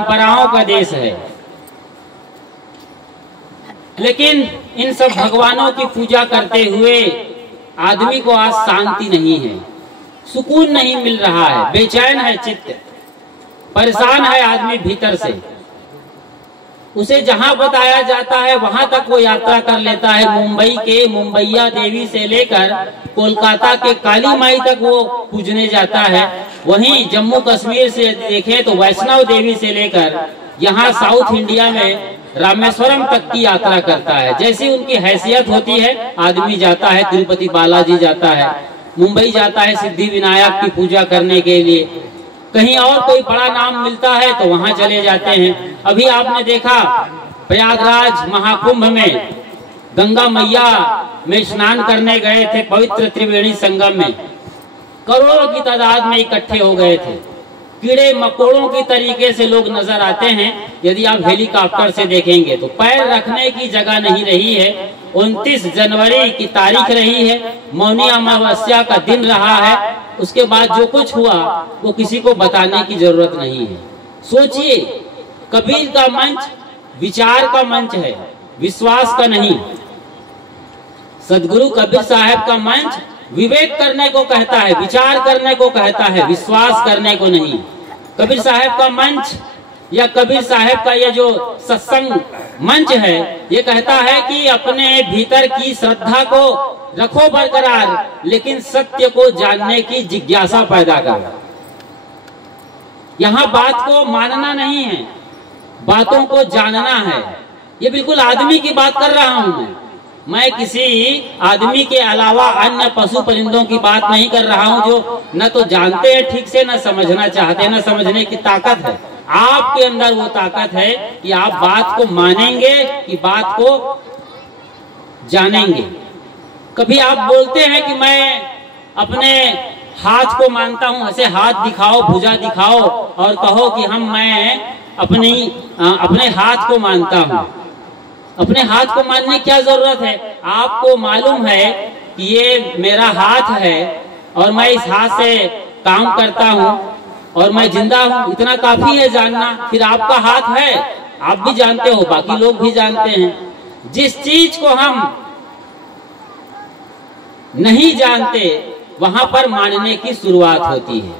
परंपराओं का देश है, लेकिन इन सब भगवानों की पूजा करते हुए आदमी को आज शांति नहीं है, सुकून नहीं मिल रहा है, बेचैन है चित्त, परेशान है आदमी भीतर से। उसे जहां बताया जाता है वहां तक वो यात्रा कर लेता है। मुंबई के मुंबईया देवी से लेकर कोलकाता के काली माई तक वो पूजने जाता है। वहीं जम्मू कश्मीर से देखें तो वैष्णव देवी से लेकर यहाँ साउथ इंडिया में रामेश्वरम तक की यात्रा करता है। जैसी उनकी हैसियत होती है आदमी जाता है, तिरुपति बालाजी जाता है, मुंबई जाता है सिद्धि विनायक की पूजा करने के लिए, कहीं और कोई बड़ा नाम मिलता है तो वहां चले जाते हैं। अभी आपने देखा प्रयागराज महाकुंभ में गंगा मैया में स्नान करने गए थे, पवित्र त्रिवेणी संगम में करोड़ों की तादाद में इकट्ठे हो गए थे। कीड़े मकोड़ों की तरीके से लोग नजर आते हैं। यदि आप हेलीकॉप्टर से देखेंगे तो पैर रखने की जगह नहीं रही है। 29 जनवरी की तारीख रही है, मौनी अमावस्या का दिन रहा है। उसके बाद जो कुछ हुआ वो किसी को बताने की जरूरत नहीं है। सोचिए, कबीर का मंच विचार का मंच है, विश्वास का नहीं। सदगुरु कबीर साहब का मंच विवेक करने को कहता है, विचार करने को कहता है, विश्वास करने को नहीं। कबीर साहब का मंच या कबीर साहब का ये जो सत्संग मंच है, ये कहता है कि अपने भीतर की श्रद्धा को रखो बरकरार, लेकिन सत्य को जानने की जिज्ञासा पैदा करो। यहाँ बात को मानना नहीं है, बातों को जानना है। ये बिल्कुल आदमी की बात कर रहा हूं मैं किसी आदमी के अलावा अन्य पशु परिंदों की बात नहीं कर रहा हूं, जो न तो जानते हैं ठीक से, न समझना चाहते, न समझने की ताकत है। आपके अंदर वो ताकत है कि आप बात को मानेंगे कि बात को जानेंगे। कभी आप बोलते हैं कि मैं अपने हाथ को मानता हूं, ऐसे हाथ दिखाओ, भुजा दिखाओ और कहो कि मैं अपने हाथ को मानता हूं। अपने हाथ को मानने की क्या जरूरत है? आपको मालूम है कि ये मेरा हाथ है और मैं इस हाथ से काम करता हूं और मैं जिंदा हूं, इतना काफी है जानना। फिर आपका हाथ है, आप भी जानते हो, बाकी लोग भी जानते हैं। जिस चीज को हम नहीं जानते वहां पर मानने की शुरुआत होती है।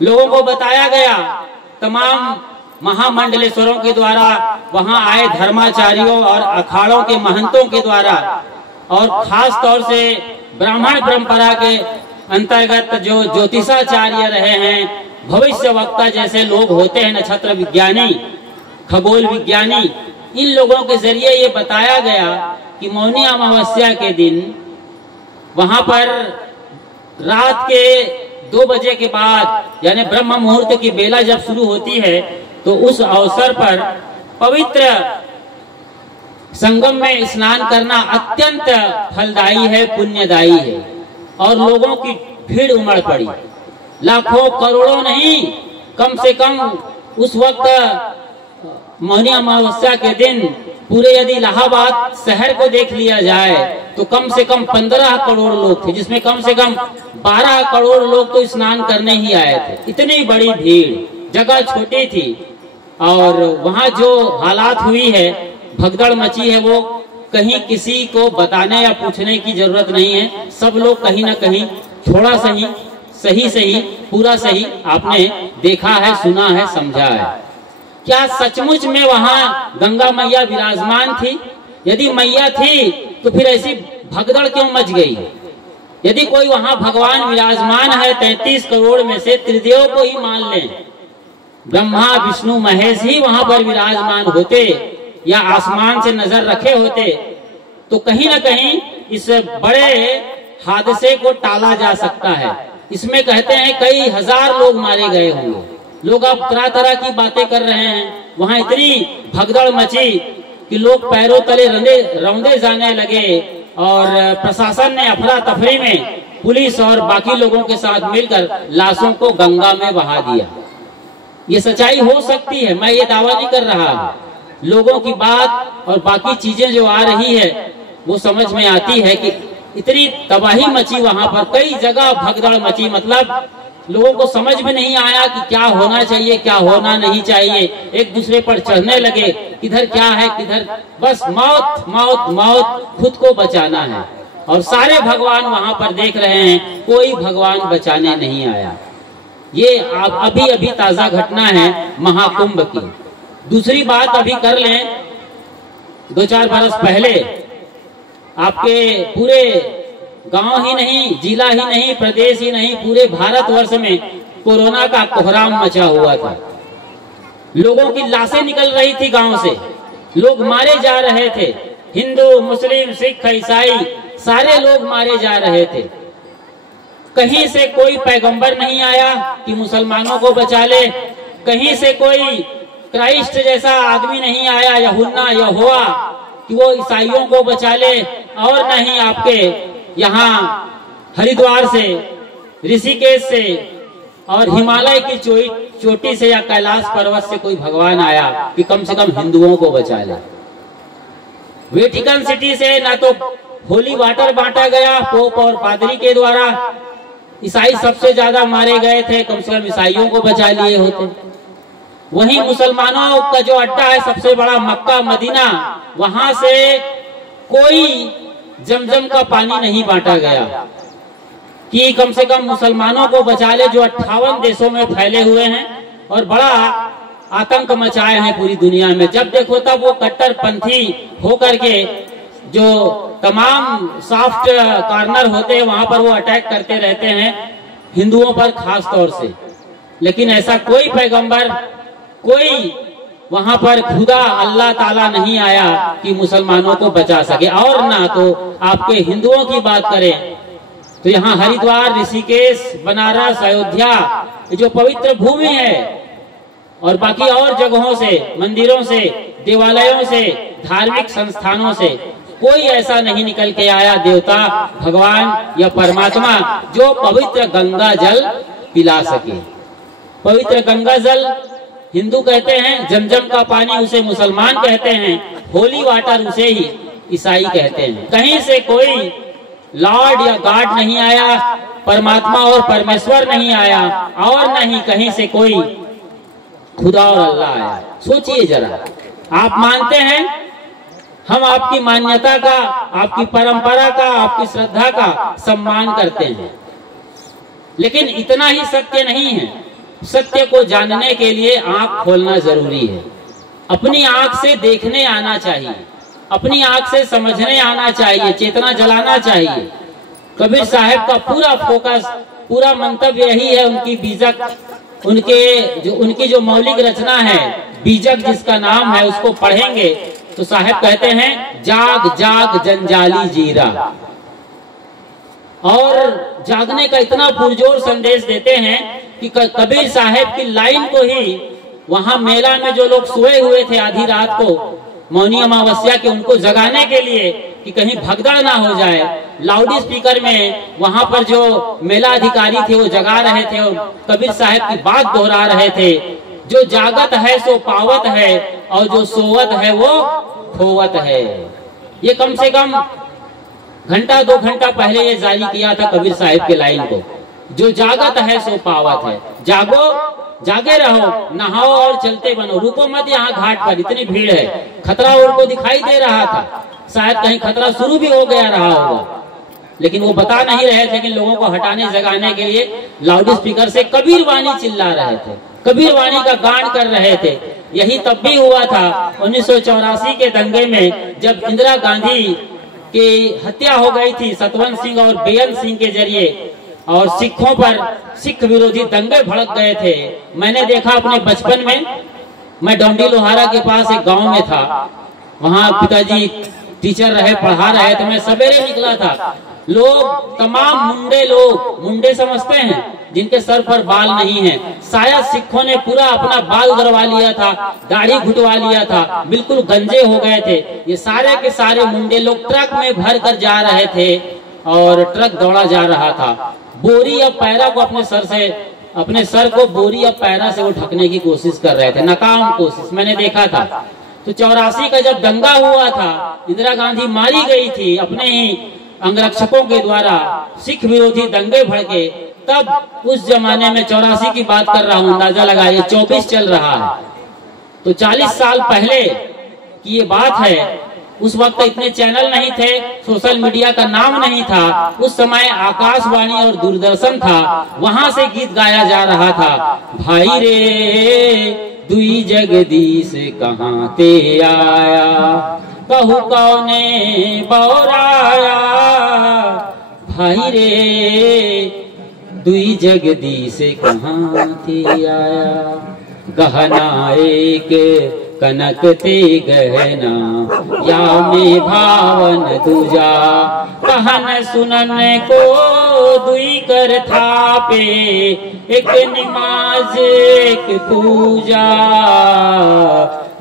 लोगों को बताया गया, तमाम महामंडलेश्वरों के द्वारा, वहां आए धर्माचार्यों और अखाड़ों के महंतों के द्वारा, और खास तौर से ब्राह्मण परंपरा के अंतर्गत जो ज्योतिषाचार्य रहे हैं, भविष्य वक्ता जैसे लोग होते हैं, नक्षत्र विज्ञानी, खगोल विज्ञानी, इन लोगों के जरिए ये बताया गया कि मौनी अमावस्या के दिन वहां पर रात के 2 बजे के बाद, यानी ब्रह्म मुहूर्त की बेला जब शुरू होती है, तो उस अवसर पर पवित्र संगम में स्नान करना अत्यंत फलदायी है, पुण्यदायी है। और लोगों की भीड़ उमड़ पड़ी, लाखों करोड़ों नहीं, कम से कम उस वक्त मौनी अमावस्या के दिन पूरे यदि इलाहाबाद शहर को देख लिया जाए तो कम से कम 15 करोड़ लोग थे, जिसमें कम से कम 12 करोड़ लोग तो स्नान करने ही आए थे। इतनी बड़ी भीड़, जगह छोटी थी, और वहां जो हालात हुई है, भगदड़ मची है, वो कहीं किसी को बताने या पूछने की जरूरत नहीं है। सब लोग कहीं ना कहीं थोड़ा सही, पूरा सही आपने देखा है, सुना है, समझा है। क्या सचमुच में वहां गंगा मैया विराजमान थी? यदि मैया थी तो फिर ऐसी भगदड़ क्यों मच गई? यदि कोई वहां भगवान विराजमान है, 33 करोड़ में से त्रिदेव को ही मान लें, ब्रह्मा विष्णु महेश ही वहां पर विराजमान होते या आसमान से नजर रखे होते, तो कहीं ना कहीं इस बड़े हादसे को टाला जा सकता है। इसमें कहते हैं कई हजार लोग मारे गए होंगे। लोग अब तरह तरह की बातें कर रहे हैं। वहां इतनी भगदड़ मची कि लोग पैरों तले रौंदे जाने लगे, और प्रशासन ने अफरा तफरी में पुलिस और बाकी लोगों के साथ मिलकर लाशों को गंगा में बहा दिया। ये सच्चाई हो सकती है, मैं ये दावा नहीं कर रहा। लोगों की बात और बाकी चीजें जो आ रही है वो समझ में आती है कि इतनी तबाही मची वहां पर, कई जगह भगदड़ मची, मतलब लोगों को समझ में नहीं आया कि क्या होना चाहिए, क्या होना नहीं चाहिए। एक दूसरे पर चढ़ने लगे, किधर क्या है, किधर बस मौत मौत मौत, खुद को बचाना है। और सारे भगवान वहां पर देख रहे हैं, कोई भगवान बचाने नहीं आया। ये अभी अभी ताजा घटना है महाकुंभ की। दूसरी बात अभी कर लें, 2-4 बरस पहले आपके पूरे गांव ही नहीं, जिला ही नहीं, प्रदेश ही नहीं, पूरे भारतवर्ष में कोरोना का कोहराम मचा हुआ था। लोगों की लाशें निकल रही थी गांव से, लोग मारे जा रहे थे। हिंदू, मुस्लिम, सिख, ईसाई सारे लोग मारे जा रहे थे। कहीं से कोई पैगंबर नहीं आया कि मुसलमानों को बचा ले, कहीं से कोई क्राइस्ट जैसा आदमी नहीं आया, यूहन्ना यहोवा, कि वो ईसाइयों को बचा ले। और नहीं आपके यहाँ हरिद्वार से, ऋषिकेश से और हिमालय की चोटी से या कैलाश पर्वत से कोई भगवान आया कि कम से कम हिंदुओं को बचा ले। वेटिकन सिटी से ना तो होली वाटर बांटा गया पोप और पादरी के द्वारा, ईसाई सबसे ज्यादा मारे गए थे, कम से कम ईसाइयों को बचा लिए होते। वहीं मुसलमानों का जो अड्डा है सबसे बड़ा मक्का मदीना, वहां से कोई जमजम का पानी नहीं बांटा गया कि कम से कम मुसलमानों को बचा ले, जो 58 देशों में फैले हुए हैं और बड़ा आतंक मचाए हैं पूरी दुनिया में। जब देखो तब वो कट्टरपंथी होकर के जो तमाम सॉफ्ट कॉर्नर होते हैं वहां पर वो अटैक करते रहते हैं, हिंदुओं पर खास तौर से। लेकिन ऐसा कोई पैगंबर, कोई वहां पर खुदा अल्लाह ताला नहीं आया कि मुसलमानों को बचा सके। और ना तो आपके हिंदुओं की बात करें तो यहाँ हरिद्वार, ऋषिकेश, बनारस, अयोध्या, जो पवित्र भूमि है, और बाकी और जगहों से, मंदिरों से, देवालयों से, धार्मिक संस्थानों से कोई ऐसा नहीं निकल के आया देवता, भगवान या परमात्मा जो पवित्र गंगा जल पिला सके। पवित्र गंगा जल हिंदू कहते हैं, जमजम का पानी उसे मुसलमान कहते हैं, होली वाटर उसे ही ईसाई कहते हैं। कहीं से कोई लॉर्ड या गॉड नहीं आया, परमात्मा और परमेश्वर नहीं आया, और नहीं कहीं से कोई खुदा और अल्लाह आया। सोचिए जरा, आप मानते हैं, हम आपकी मान्यता का, आपकी परंपरा का, आपकी श्रद्धा का सम्मान करते हैं, लेकिन इतना ही सत्य नहीं है। सत्य को जानने के लिए आंख खोलना जरूरी है। अपनी आंख से देखने आना चाहिए, अपनी आंख से समझने आना चाहिए, चेतना जलाना चाहिए। कबीर साहब का पूरा फोकस, पूरा मंतव्य यही है। उनकी बीजक, उनकी जो मौलिक रचना है बीजक जिसका नाम है, उसको पढ़ेंगे तो साहब कहते हैं, जाग जाग जंजाली जीरा। और जागने का इतना पुरजोर संदेश देते हैं कि कबीर साहब की लाइन को ही वहां मेला में जो लोग सोए हुए थे आधी रात को, मौनी अमावस्या के, उनको जगाने के लिए कि कहीं भगदड़ ना हो जाए, लाउड स्पीकर में वहां पर जो मेला अधिकारी थे वो जगा रहे थे और कबीर साहब की बात दोहरा रहे थे, जो जागत है सो पावत है और जो सोवत है वो खोवत है। ये कम से कम घंटा 2 घंटा पहले ये जारी किया था कबीर साहब के लाइन को। जो जागत है सो पावत है, जागो, जागे रहो, नहाओ और चलते बनो, रुको मत। यहाँ घाट पर इतनी भीड़ है, खतरा उनको दिखाई दे रहा था, शायद कहीं खतरा शुरू भी हो गया रहा होगा, लेकिन वो बता नहीं रहे थे कि लोगों को हटाने जगाने के लिए लाउड स्पीकर से कबीर वाणी चिल्ला रहे थे, कबीर वाणी का गान कर रहे थे। यही तब भी हुआ था 1984 के दंगे में, जब इंदिरा गांधी की हत्या हो गई थी सतवंत सिंह और बेअंत सिंह के जरिए, और सिखों पर सिख विरोधी दंगे भड़क गए थे। मैंने देखा अपने बचपन में, मैं डोंडी लोहारा के पास एक गांव में था, वहां पिताजी टीचर रहे, पढ़ा रहे, तो मैं सवेरे निकला था। लोग, तमाम मुंडे लोग, मुंडे समझते हैं जिनके सर पर बाल नहीं है, शायद सिखों ने पूरा अपना बाल उधरवा लिया था, दाढ़ी घुटवा लिया था, बिल्कुल गंजे हो गए थे। ये सारे के सारे मुंडे लोग ट्रक में भर कर जा रहे थे और ट्रक दौड़ा जा रहा था। बोरी या पैरा को अपने सर को बोरी या पैरा से वो ढकने की कोशिश कर रहे थे, नाकाम कोशिश, मैंने देखा था। तो 84 का जब दंगा हुआ था, इंदिरा गांधी मारी गई थी अपने ही अंगरक्षकों के द्वारा, सिख विरोधी दंगे भड़के, तब उस जमाने में 84 की बात कर रहा हूं, अंदाजा लगाइए 24 चल रहा है, तो 40 साल पहले की ये बात है। उस वक्त इतने चैनल नहीं थे, सोशल मीडिया का नाम नहीं था, उस समय आकाशवाणी और दूरदर्शन था, वहां से गीत गाया जा रहा था। भाई रे दुई जगदीश कहाँ ते आया, कहू कौने बौराया, भाई रे दुई जगदीश कहाँ ते आया, गहना एक कनक ते गहना, या में भावन दूजा, कहन सुनन को दुई कर थापे, एक नमाज एक पूजा,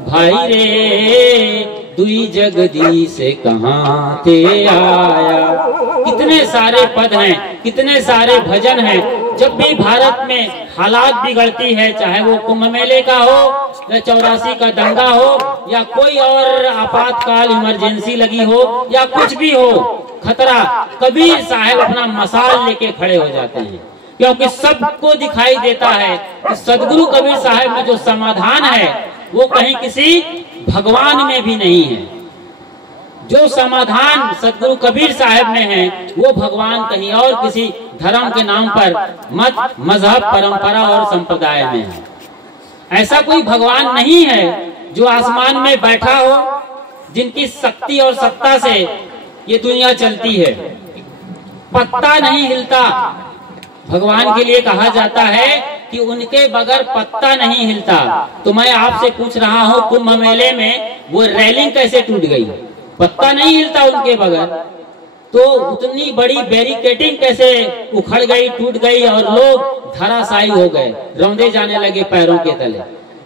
भाई रे दुई जगदीश कहाँ ते आया। कितने सारे पद हैं, कितने सारे भजन हैं। जब भी भारत में हालात बिगड़ती है, चाहे वो कुंभ मेले का हो या 84 का दंगा हो या कोई और आपातकाल इमरजेंसी लगी हो या कुछ भी हो खतरा, कबीर साहब अपना मसाल लेके खड़े हो जाते हैं, क्योंकि सबको दिखाई देता है कि सदगुरु कबीर साहब में जो समाधान है वो कहीं किसी भगवान में भी नहीं है। जो समाधान सदगुरु कबीर साहब में है वो भगवान कहीं और किसी धर्म के नाम पर, मत, मजहब, परंपरा और संप्रदाय में है। ऐसा कोई भगवान नहीं है जो आसमान में बैठा हो, जिनकी शक्ति और सत्ता से ये दुनिया चलती है। पत्ता नहीं हिलता, भगवान के लिए कहा जाता है कि उनके बगैर पत्ता नहीं हिलता। तो मैं आपसे पूछ रहा हूँ, कुंभ मेले में वो रेलिंग कैसे टूट गई? पत्ता नहीं हिलता उनके बगैर। तो उतनी बड़ी बैरिकेडिंग कैसे उखड़ गई, टूट गई और लोग धराशायी हो गए, रौंदे जाने लगे पैरों के तले।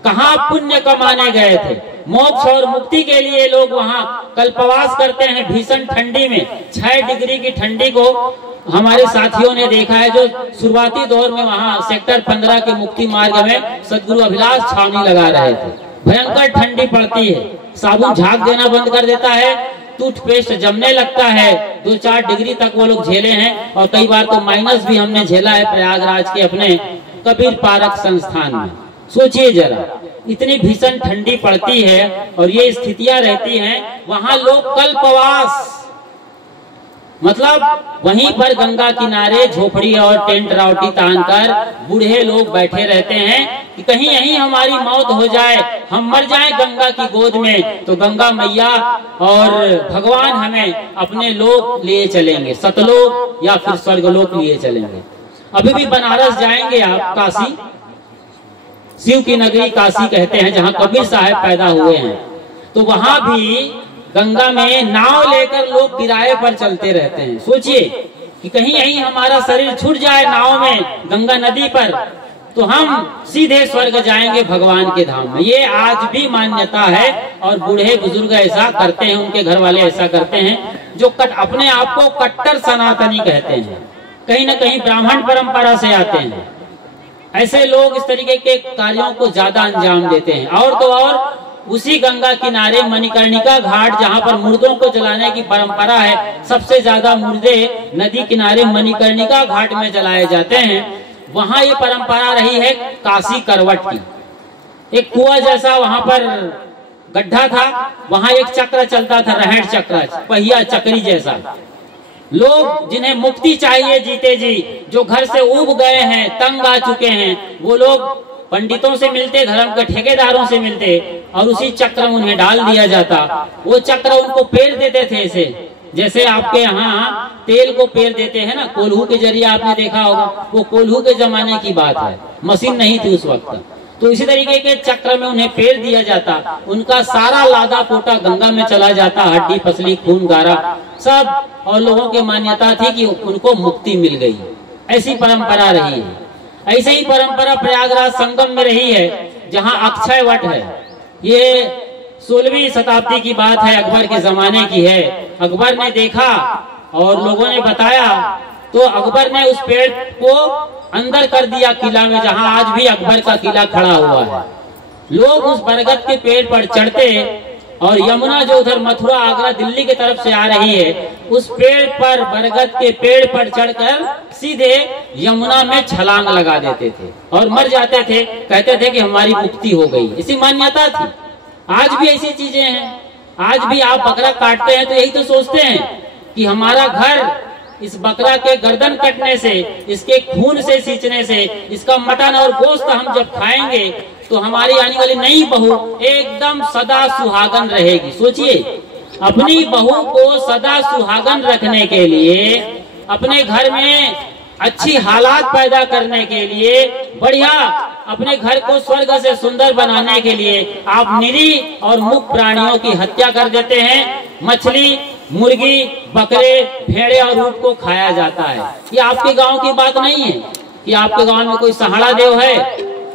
कहाँ पुण्य कमाने गए थे? मोक्ष और मुक्ति के लिए लोग वहाँ कल्पवास करते हैं भीषण ठंडी में। 6 डिग्री की ठंडी को हमारे साथियों ने देखा है, जो शुरुआती दौर में वहाँ सेक्टर 15 के मुक्ति मार्ग में सदगुरु अभिलाष छावनी लगा रहे थे। भयंकर ठंडी पड़ती है, साबुन झाग देना बंद कर देता है, टूथपेस्ट जमने लगता है, 2-4 डिग्री तक वो लोग झेले हैं। और कई बार तो माइनस भी हमने झेला है प्रयागराज के अपने कबीर पारक संस्थान में। सोचिए जरा, इतनी भीषण ठंडी पड़ती है और ये स्थितियां रहती हैं, वहां लोग कल्पवास, मतलब वहीं पर गंगा किनारे झोपड़ी और टेंट रावटी तानकर बूढ़े लोग बैठे रहते हैं कि कहीं यहीं हमारी मौत हो जाए, हम मर जाएं गंगा की गोद में, तो गंगा मैया और भगवान हमें अपने लोक लिए चलेंगे, सतलोक या फिर स्वर्गलोक लिए चलेंगे। अभी भी बनारस जाएंगे आप, काशी, शिव की नगरी काशी कहते हैं, जहाँ कबीर साहब पैदा हुए हैं, तो वहां भी गंगा में नाव लेकर लोग किराए पर चलते रहते हैं। सोचिए कि कहीं यहीं हमारा शरीर छूट जाए नाव में गंगा नदी पर, तो हम सीधे स्वर्ग जाएंगे भगवान के धाम में। ये आज भी मान्यता है और बूढ़े बुजुर्ग ऐसा करते हैं, उनके घर वाले ऐसा करते हैं, जो अपने आप को कट्टर सनातनी कहते हैं, कहीं ना कहीं ब्राह्मण परंपरा से आते हैं। ऐसे लोग इस तरीके के कार्यों को ज्यादा अंजाम देते हैं। और तो और उसी गंगा किनारे मणिकर्णिका घाट, जहाँ पर मुर्दों को जलाने की परंपरा है, सबसे ज्यादा मुर्दे नदी किनारे मणिकर्णिका घाट में जलाए जाते हैं। वहाँ ये परंपरा रही है काशी करवट की। एक कुआं जैसा वहाँ पर गड्ढा था, वहाँ एक चक्र चलता था, रहट चक्र, पहिया चक्री जैसा। लोग जिन्हें मुक्ति चाहिए जीते जी, जो घर से ऊब गए हैं, तंग आ चुके हैं, वो लोग पंडितों से मिलते, धर्म के ठेकेदारों से मिलते और उसी चक्र में उन्हें डाल दिया जाता। वो चक्र उनको पेर देते थे, ऐसे जैसे आपके यहाँ तेल को पेर देते हैं ना, कोल्हू के जरिए आपने देखा होगा। वो कोल्हू के जमाने की बात है, मशीन नहीं थी उस वक्त। तो इसी तरीके के चक्र में उन्हें पेर दिया जाता, उनका सारा लादा पोटा गंगा में चला जाता, हड्डी पसली खून गारा सब, और लोगों की मान्यता थी कि उनको मुक्ति मिल गई। ऐसी परंपरा रही है। ऐसे ही परंपरा प्रयागराज संगम में रही है, जहाँ अक्षय वट है। ये 16वीं शताब्दी की बात है, अकबर के जमाने की है। अकबर ने देखा और लोगों ने बताया, तो अकबर ने उस पेड़ को अंदर कर दिया किला में, जहाँ आज भी अकबर का किला खड़ा हुआ है। लोग उस बरगद के पेड़ पर चढ़ते और यमुना जो उधर मथुरा आगरा दिल्ली की तरफ से आ रही है, उस पेड़ पर, बरगद के पेड़ पर चढ़कर सीधे यमुना में छलांग लगा देते थे और मर जाते थे। कहते थे कि हमारी मुक्ति हो गई, ऐसी मान्यता थी। आज भी ऐसी चीजें हैं। आज भी आप बकरा काटते हैं तो यही तो सोचते हैं कि हमारा घर इस बकरा के गर्दन कटने से, इसके खून से सींचने से, इसका मटन और गोश्त हम जब खाएंगे तो हमारी आने वाली नई बहू एकदम सदा सुहागन रहेगी। सोचिए, अपनी बहू को सदा सुहागन रखने के लिए, अपने घर में अच्छी हालात पैदा करने के लिए, बढ़िया अपने घर को स्वर्ग से सुंदर बनाने के लिए आप निरीह और मूक प्राणियों की हत्या कर देते हैं। मछली, मुर्गी, बकरे, भेड़े और ऊंट को खाया जाता है। ये आपके गांव की बात नहीं है कि आपके गांव में कोई सहाड़ा देव है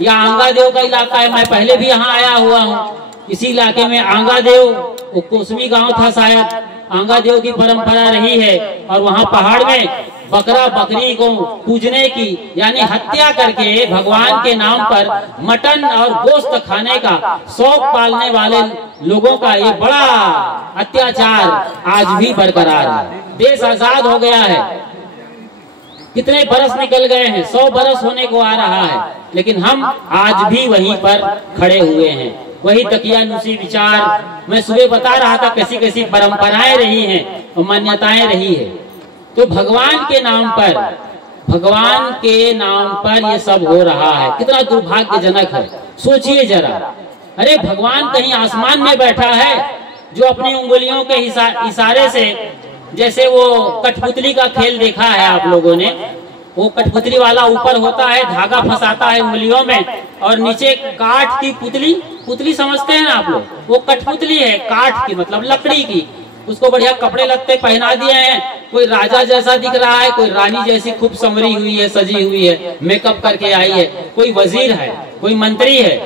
या आंगा देव का इलाका है। मैं पहले भी यहाँ आया हुआ हूँ। इसी इलाके में आंगा देव, वो कोसमी गांव था शायद, आंगा देव की परंपरा रही है। और वहाँ पहाड़ में बकरा बकरी को पूजने की, यानी हत्या करके भगवान के नाम पर मटन और गोश्त खाने का शौक पालने वाले लोगों का ये बड़ा अत्याचार आज भी बरकरार है। देश आजाद हो गया है, कितने बरस निकल गए हैं, 100 बरस होने को आ रहा है, लेकिन हम आज भी वहीं पर खड़े हुए हैं। वही तकियानुसी विचार, मैं सुबह बता रहा था कैसी कैसी परंपराएं रही हैं और मान्यताएं रही है। तो भगवान के नाम पर ये सब हो रहा है। कितना दुर्भाग्यजनक है, सोचिए जरा। अरे भगवान कहीं आसमान में बैठा है जो अपनी उंगलियों के इशारे से, जैसे वो कठपुतली का खेल देखा है आप लोगों ने, वो कठपुतली वाला ऊपर होता है, धागा फंसाता है उंगलियों में और नीचे काठ की पुतली समझते हैं आप लोग, वो कठपुतली है, काठ की मतलब लकड़ी की। उसको बढ़िया कपड़े लत्ते पहना दिए हैं, कोई राजा जैसा दिख रहा है, कोई रानी जैसी खूब संवरी हुई है, सजी हुई है, मेकअप करके आई है, कोई वजीर है, कोई मंत्री है,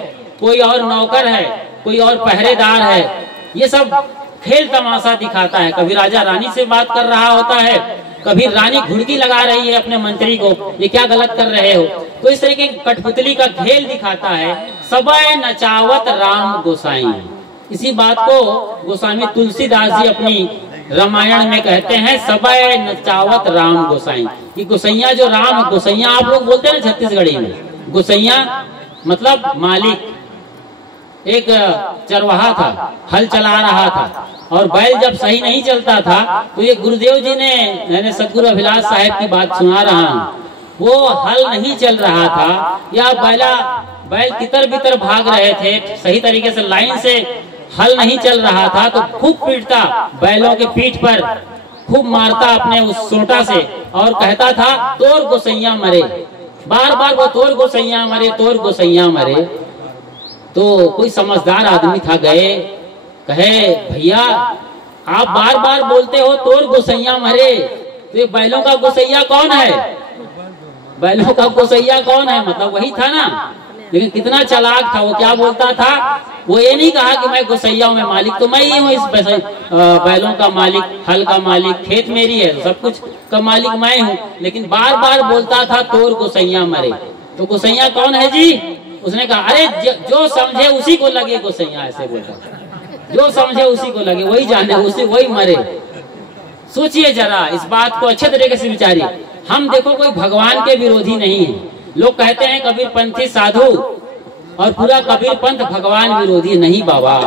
कोई और नौकर है, कोई और पहरेदार है। ये सब खेल तमाशा दिखाता है। कभी राजा रानी से बात कर रहा होता है, कभी रानी घुड़की लगा रही है अपने मंत्री को, ये क्या गलत कर रहे हो। तो इस तरह की कठपुतली का खेल दिखाता है। सबय नचावत राम गोसाई, इसी बात को गोस्वामी तुलसीदास जी अपनी रामायण में कहते हैं, सबय नचावत राम गोसाई। ये गोसैया जो राम, गोसैया आप लोग बोलते हैं ना छत्तीसगढ़ी में, गोसैया मतलब मालिक। एक चरवाहा था, हल चला रहा था और बैल जब सही नहीं चलता था तो ये गुरुदेव जी ने, मैंने सदगुरु अभिलाष साहब की बात सुना रहा हूँ, वो हल नहीं चल रहा था या बैल तितर बितर भाग रहे थे, सही तरीके से लाइन से हल नहीं चल रहा था, तो खूब पीटता, बैलों के पीठ पर खूब मारता अपने उस सोटा से और कहता था तोर गोसैया मरे। बार बार वो तोर गोसैया मरे, तोर गोसैया मरे। तो कोई समझदार आदमी था, गए, कहे भैया आप बार बार बोलते हो तोर गोसैया मरे, तो ये बैलों का गोसैया कौन है? बैलों का गोसैया कौन है? मतलब वही था ना। लेकिन कितना चालाक था वो, क्या बोलता था, वो ये नहीं कहा कि मैं गोसैया हूँ, मैं मालिक तो मैं ही हूँ, इस बैलों का मालिक, हल का मालिक, खेत मेरी है, सब कुछ का मालिक मैं हूँ। लेकिन बार बार बोलता था तोर गोसैया मरे। तो गोसैया कौन है जी? उसने कहा अरे जो समझे उसी को लगे गोसैया, ऐसे बोलता, जो समझे उसी को लगे, वही जाने, उसी वही मरे। सोचिए जरा इस बात को अच्छे तरीके से विचारिए। हम देखो कोई भगवान के विरोधी नहीं है। लोग कहते हैं कबीर पंथी साधु, और पूरा कबीर पंथ भगवान विरोधी नहीं बाबा।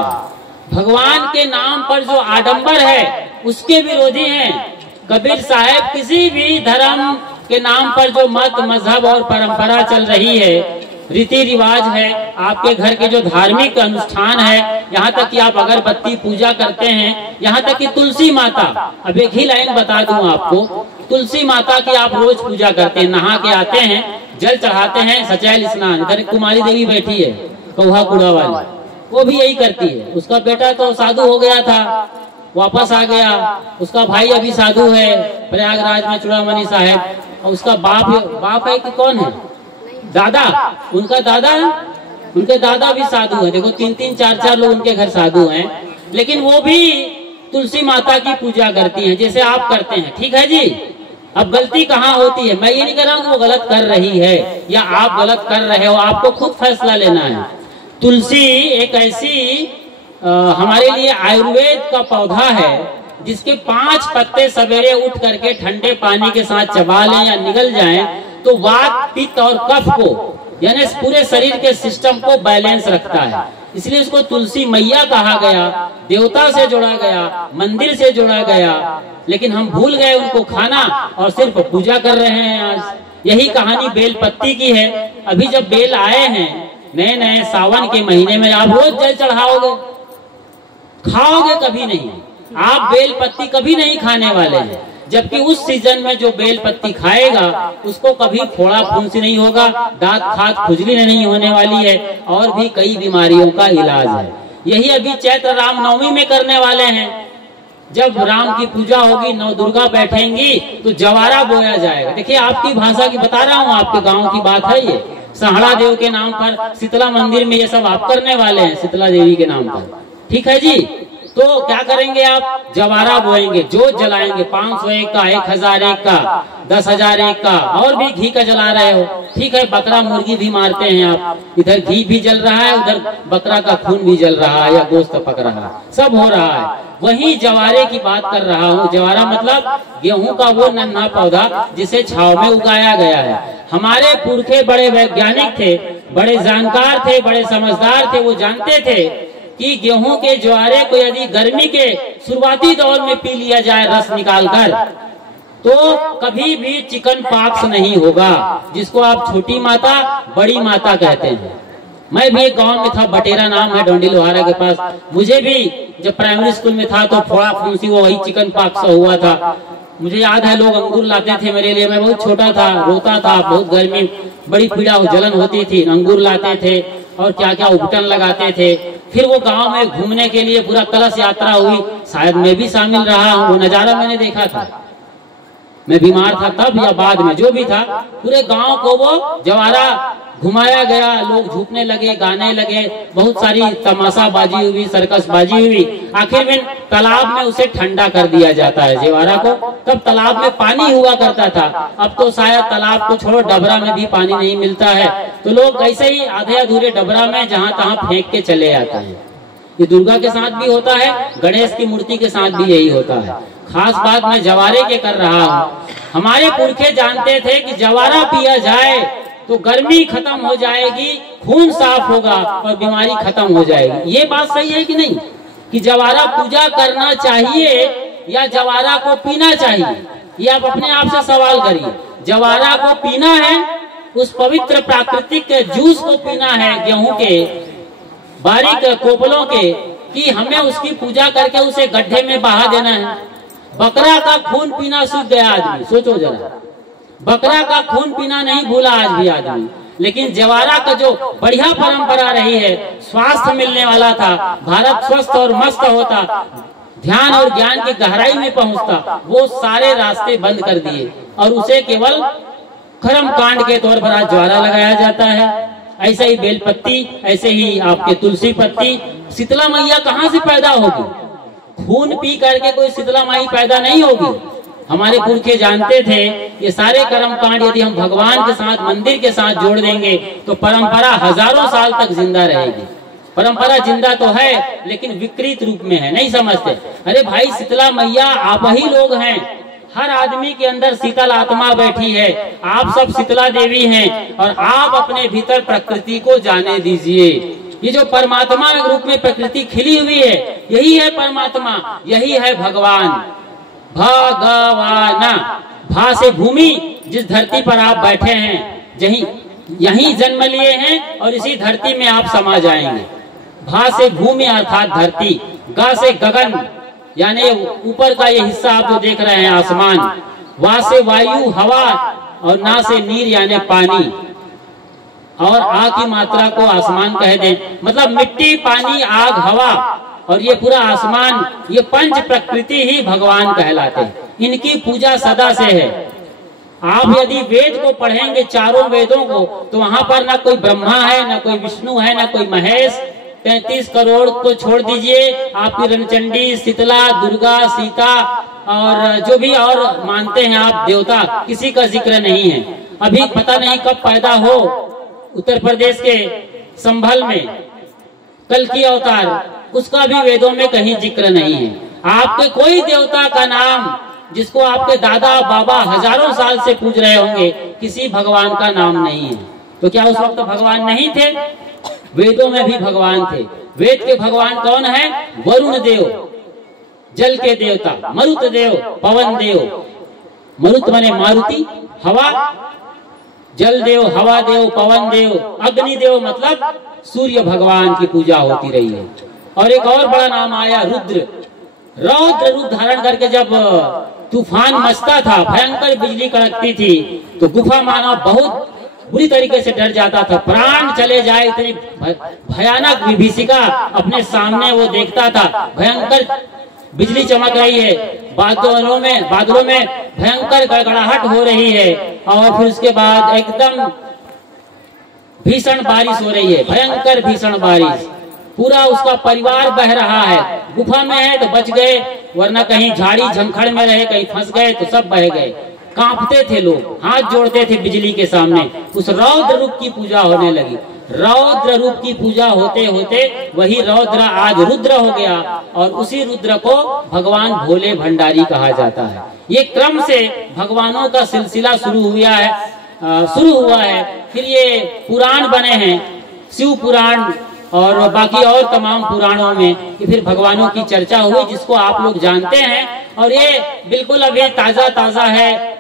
भगवान के नाम पर जो आडंबर है उसके विरोधी हैं। कबीर साहब किसी भी धर्म के नाम पर जो मत, मजहब और परंपरा चल रही है, रीति रिवाज है, आपके घर के जो धार्मिक अनुष्ठान है, यहाँ तक कि आप अगरबत्ती पूजा करते हैं, यहाँ तक कि तुलसी माता, अब एक ही लाइन बता दूं आपको, तुलसी माता की आप रोज पूजा करते हैं, नहा के आते हैं, जल चढ़ाते हैं, सचैल स्नान। इधर कुमारी देवी बैठी है, कौहा कुड़ा वाली, वो भी यही करती है। उसका बेटा तो साधु हो गया था, वापस आ गया। उसका भाई अभी साधु है प्रयागराज में, चूड़ामणि साहब। और उसका बाप है कि कौन है? दादा, उनका दादा, उनके दादा भी साधु है। देखो 3-3, 4-4 लोग उनके घर साधु हैं, लेकिन वो भी तुलसी माता की पूजा करती हैं जैसे आप करते हैं। ठीक है जी। अब गलती कहाँ होती है? मैं ये नहीं कह रहा हूँ वो गलत कर रही है या आप गलत कर रहे हो, आपको खुद फैसला लेना है। तुलसी एक ऐसी हमारे लिए आयुर्वेद का पौधा है, जिसके 5 पत्ते सवेरे उठ करके ठंडे पानी के साथ चबा लें या निगल जाएं तो वात, पित्त और कफ को, यानी पूरे शरीर के सिस्टम को बैलेंस रखता है। इसलिए इसको तुलसी मैया कहा गया, देवता से जोड़ा गया, मंदिर से जोड़ा गया, लेकिन हम भूल गए उनको खाना और सिर्फ पूजा कर रहे हैं। आज यही कहानी बेल पत्ती की है। अभी जब बेल आए हैं नए नए सावन के महीने में, आप रोज जल चढ़ाओगे, खाओगे कभी नहीं, आप बेल पत्ती कभी नहीं खाने वाले हैं। जबकि उस सीजन में जो बेल पत्ती खाएगा उसको कभी फोड़ा फुंसी नहीं होगा, दांत खाज खुजली नहीं होने वाली है, और भी कई बीमारियों का इलाज है। यही अभी चैत्र रामनवमी में करने वाले हैं। जब राम की पूजा होगी, नौ दुर्गा बैठेंगी तो जवारा बोया जाएगा। देखिए आपकी भाषा की बता रहा हूँ, आपके गांव की बात है ये। सहाड़ा देव के नाम पर शीतला मंदिर में ये सब आप करने वाले हैं, शीतला देवी के नाम पर, ठीक है जी। तो क्या करेंगे आप, जवारा बोएंगे, जोत जलाएंगे, 501 का, 1001 का, 10,001 का, और भी घी का जला रहे हो, ठीक है। बकरा मुर्गी भी मारते हैं आप, इधर घी भी जल रहा है, उधर बकरा का खून भी जल रहा है या गोश्त पक रहा है, सब हो रहा है। वही जवारे की बात कर रहा हूँ। जवारा मतलब गेहूं का वो नन्हा पौधा जिसे छाव में उगाया गया है। हमारे पुरखे बड़े वैज्ञानिक थे, बड़े जानकार थे, बड़े समझदार थे। वो जानते थे कि गेहूं के ज्वारे को यदि गर्मी के शुरुआती दौर में पी लिया जाए रस निकालकर, तो कभी भी चिकन पॉक्स नहीं होगा, जिसको आप छोटी माता बड़ी माता कहते हैं। मैं भी एक गांव में था, बटेरा नाम है, डोंडी लोहारा के पास। मुझे भी जब प्राइमरी स्कूल में था तो फोड़ा फुंसी वो वही चिकन पॉक्स हुआ था। मुझे याद है लोग अंगूर लाते थे मेरे लिए, मैं बहुत छोटा था, रोता था, बहुत गर्मी, बड़ी पीड़ा जलन होती थी। अंगूर लाते थे और क्या क्या उपटन लगाते थे। फिर वो गांव में घूमने के लिए पूरा कलश यात्रा हुई, शायद मैं भी शामिल रहा हूँ। वो नजारा मैंने देखा था, मैं बीमार था तब या बाद में, जो भी था, पूरे गांव को वो जवारा घुमाया गया। लोग झूठने लगे, गाने लगे, बहुत सारी तमाशाबाजी हुई, सर्कसबाजी हुई। आखिर में तालाब में उसे ठंडा कर दिया जाता है जवारा को। तब तालाब में पानी हुआ करता था, अब तो शायद तालाब को छोड़ो डबरा में भी पानी नहीं मिलता है, तो लोग ऐसे ही आधे अधूरे डबरा में जहाँ तहाँ फेंक के चले आते हैं। ये दुर्गा के साथ भी होता है, गणेश की मूर्ति के साथ भी यही होता है। खास बात मैं जवारे के कर रहा हूँ। हमारे पुरखे जानते थे कि जवारा पिया जाए तो गर्मी खत्म हो जाएगी, खून साफ होगा और बीमारी खत्म हो जाएगी। ये बात सही है कि नहीं, कि जवारा पूजा करना चाहिए या जवारा को पीना चाहिए? ये आप अपने आप से सवाल करिए। जवारा को पीना है, उस पवित्र प्राकृतिक जूस को पीना है, गेहूं के बारीक कोपलों के, कि हमें उसकी पूजा करके उसे गड्ढे में बहा देना है। बकरा का खून पीना सीख गया आदमी, सोचो जरा, बकरा का खून पीना नहीं भूला आज भी आदमी। लेकिन जवारा का जो बढ़िया परंपरा रही है, स्वास्थ्य मिलने वाला था, भारत स्वस्थ और मस्त होता, ध्यान और ज्ञान की गहराई में पहुंचता, वो सारे रास्ते बंद कर दिए और उसे केवल कर्म कांड के तौर पर आज ज्वारा लगाया जाता है। ऐसे ही बेलपत्ती, ऐसे ही आपके तुलसी पत्ती। शीतला मैया कहाँ से पैदा होगी? खून पी करके कोई शीतला माई पैदा नहीं होगी। हमारे पुरखे जानते थे ये सारे कर्म कांड यदि हम भगवान के साथ, मंदिर के साथ जोड़ देंगे तो परंपरा हजारों साल तक जिंदा रहेगी। परंपरा जिंदा तो है लेकिन विकृत रूप में है, नहीं समझते। अरे भाई, शीतला मैया आप ही लोग हैं, हर आदमी के अंदर शीतल आत्मा बैठी है। आप सब शीतला देवी हैं और आप अपने भीतर प्रकृति को जाने दीजिए। ये जो परमात्मा के रूप में प्रकृति खिली हुई है, यही है परमात्मा, यही है भगवान। भगवाना, भा से भूमि, जिस धरती पर आप बैठे हैं यहीं जन्म लिए हैं और इसी धरती में आप समा जाएंगे। भा से भूमि अर्थात धरती, गा से गगन यानी ऊपर का ये हिस्सा आप जो देख रहे हैं आसमान, वा से वायु हवा और ना से नीर यानी पानी, और आ की मात्रा को आसमान कह दें, मतलब मिट्टी, पानी, आग, हवा और ये पूरा आसमान, ये पंच प्रकृति ही भगवान कहलाते हैं। इनकी पूजा सदा से है। आप यदि वेद को पढ़ेंगे, चारों वेदों को, तो वहां पर ना कोई ब्रह्मा है, ना कोई विष्णु है, ना कोई महेश। 33 करोड़ को छोड़ दीजिए, आपकी रणचंडी, शीतला, दुर्गा, सीता और जो भी और मानते हैं आप देवता, किसी का जिक्र नहीं है। अभी पता नहीं कब पैदा हो उत्तर प्रदेश के संभल में कल्कि अवतार, उसका भी वेदों में कहीं जिक्र नहीं है। आपके कोई देवता का नाम जिसको आपके दादा बाबा हजारों साल से पूज रहे होंगे, किसी भगवान का नाम नहीं है। तो क्या उस वक्त भगवान नहीं थे? वेदों में भी भगवान थे। वेद के भगवान कौन है? वरुण देव, जल के देवता, मरुत देव, पवन देव। मरुत माने मारुति, हवा, जल देव, हवा देव, पवन देव, अग्नि देव मतलब सूर्य भगवान की पूजा होती रही है। और एक और बड़ा नाम आया रुद्र। रौद्र रूप धारण करके जब तूफान मचता था, भयंकर बिजली कड़कती थी, तो गुफा मानव बहुत बुरी तरीके से डर जाता था। प्राण चले जाए इतनी भयानक विभीषिका अपने सामने वो देखता था। भयंकर बिजली चमक रही है, बादलों में भयंकर गड़गड़ाहट हो रही है, और फिर उसके बाद एकदम भीषण बारिश हो रही है, भयंकर भीषण बारिश। पूरा उसका परिवार बह रहा है। गुफा में है तो बच गए, वरना कहीं झाड़ी झंखड़ में रहे, कहीं फंस गए तो सब बह गए। कांपते थे लोग, हाथ जोड़ते थे बिजली के सामने। उस रौद्र रूप की पूजा होने लगी। रौद्र रूप की पूजा होते होते वही रौद्र आज रुद्र हो गया, और उसी रुद्र को भगवान भोले भंडारी कहा जाता है। ये क्रम से भगवानों का सिलसिला शुरू हुआ है। फिर ये पुराण बने हैं, शिव पुराण और बाकी और तमाम पुराणों में फिर भगवानों की चर्चा हुई, जिसको आप लोग जानते हैं। और ये बिल्कुल अभी ताजा है,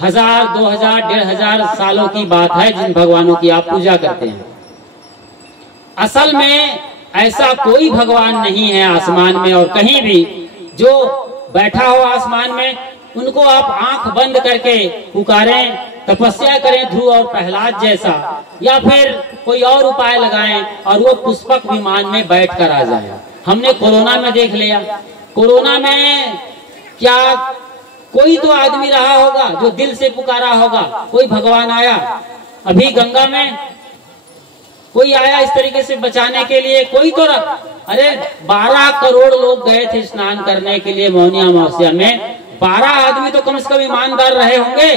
1000, 2000, 1500 सालों की बात है जिन भगवानों की आप पूजा करते हैं। असल में ऐसा कोई भगवान नहीं है आसमान में और कहीं भी जो बैठा हो आसमान में। उनको आप आंख बंद करके पुकारें, तपस्या करें ध्रुव और प्रहलाद जैसा, या फिर कोई और उपाय लगाएं और वो पुष्पक विमान में बैठकर आ जाए। हमने कोरोना में देख लिया। कोरोना में क्या कोई तो आदमी रहा होगा जो दिल से पुकारा होगा, कोई भगवान आया। अभी गंगा में कोई आया इस तरीके से बचाने के लिए, कोई तो अरे 12 करोड़ लोग गए थे स्नान करने के लिए मौनी अमावस्या में। 12 आदमी तो कम से कम ईमानदार रहे होंगे,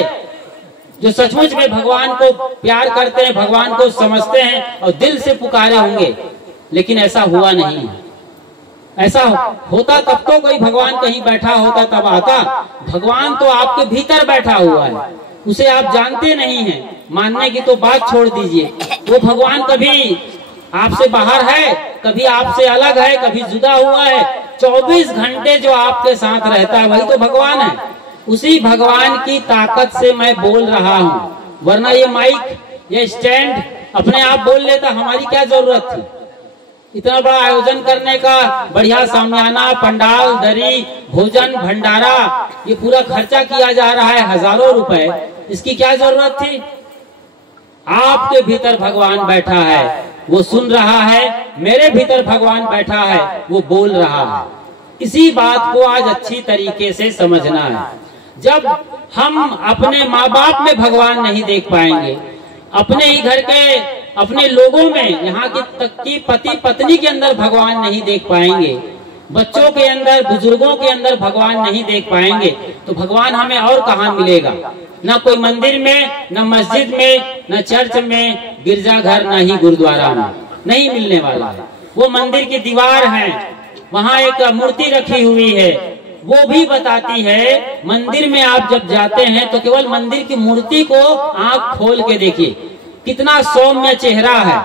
जो सचमुच में भगवान को प्यार करते हैं, भगवान को समझते हैं और दिल से पुकारे होंगे। लेकिन ऐसा हुआ नहीं है। ऐसा होता तब तो कोई भगवान कहीं बैठा होता तब आता। भगवान तो आपके भीतर बैठा हुआ है, उसे आप जानते नहीं हैं। मानने की तो बात छोड़ दीजिए। वो भगवान कभी आपसे बाहर है, कभी आपसे अलग है, कभी जुदा हुआ है। 24 घंटे जो आपके साथ रहता है वही तो भगवान है। उसी भगवान की ताकत से मैं बोल रहा हूँ, वरना ये माइक, ये स्टैंड अपने आप बोल लेता, हमारी क्या जरूरत थी। इतना बड़ा आयोजन करने का, बढ़िया सामियाना, पंडाल, दरी, भोजन, भंडारा, ये पूरा खर्चा किया जा रहा है हजारों रुपए, इसकी क्या जरूरत थी। आपके भीतर भगवान बैठा है, वो सुन रहा है। मेरे भीतर भगवान बैठा है, वो बोल रहा है। इसी बात को आज अच्छी तरीके से समझना है। जब हम अपने माँ बाप में भगवान नहीं देख पाएंगे, अपने ही घर के अपने लोगों में, यहाँ की तक की पति पत्नी के अंदर भगवान नहीं देख पाएंगे, बच्चों के अंदर, बुजुर्गों के अंदर भगवान नहीं देख पाएंगे, तो भगवान हमें और कहाँ मिलेगा। न कोई मंदिर में, न मस्जिद में, न चर्च में, गिरजाघर, न ही गुरुद्वारा में, नहीं मिलने वाला है। वो मंदिर की दीवार है, वहाँ एक मूर्ति रखी हुई है, वो भी बताती है। मंदिर में आप जब जाते हैं तो केवल मंदिर की मूर्ति को आंख खोल के देखिए, कितना सौम्य चेहरा है,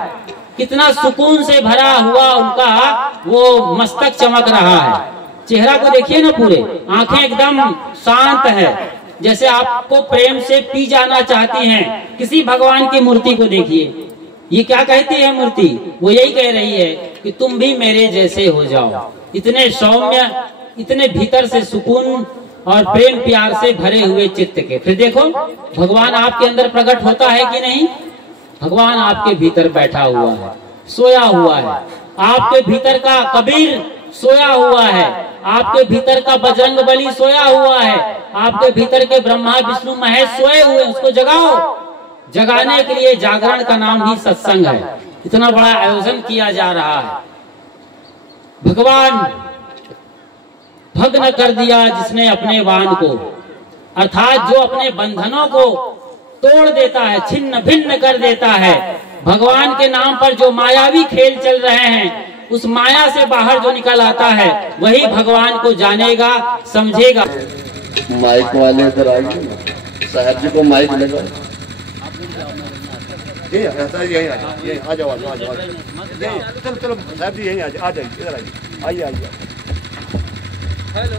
कितना सुकून से भरा हुआ उनका वो मस्तक चमक रहा है। चेहरा को देखिए ना, पूरे आंखें एकदम शांत है, जैसे आपको प्रेम से पी जाना चाहती हैं। किसी भगवान की मूर्ति को देखिए, ये क्या कहती है मूर्ति, वो यही कह रही है कि तुम भी मेरे जैसे हो जाओ। इतने सौम्य, इतने भीतर से सुकून और प्रेम प्यार से भरे हुए चित्त के। फिर देखो भगवान आपके अंदर प्रकट होता है कि नहीं। भगवान आपके भीतर बैठा हुआ है, सोया हुआ है। आपके भीतर का कबीर सोया हुआ है, आपके भीतर का बजरंगबली सोया हुआ है, आपके भीतर के ब्रह्मा विष्णु महेश सोए हुए, उसको जगाओ। जगाने के लिए जागरण का नाम ही सत्संग है। इतना बड़ा आयोजन किया जा रहा है। भगवान भग्न कर दिया जिसने अपने वाण को, अर्थात जो अपने बंधनों को तोड़ देता है, छिन्न भिन्न कर देता है। भगवान के नाम पर जो मायावी खेल चल रहे हैं, उस माया से बाहर जो निकल आता है वही भगवान को जानेगा, समझेगा। माइक वाले इधर आइए, साहब जी को माइक लगा। ये आ जाओ, चलो चलो साहब जी यहीं आ जाइए, इधर आइए, आइए। हेलो,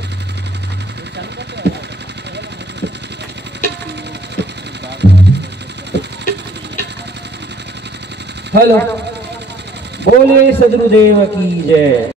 हेलो, बोले सदगुरुदेव की जय।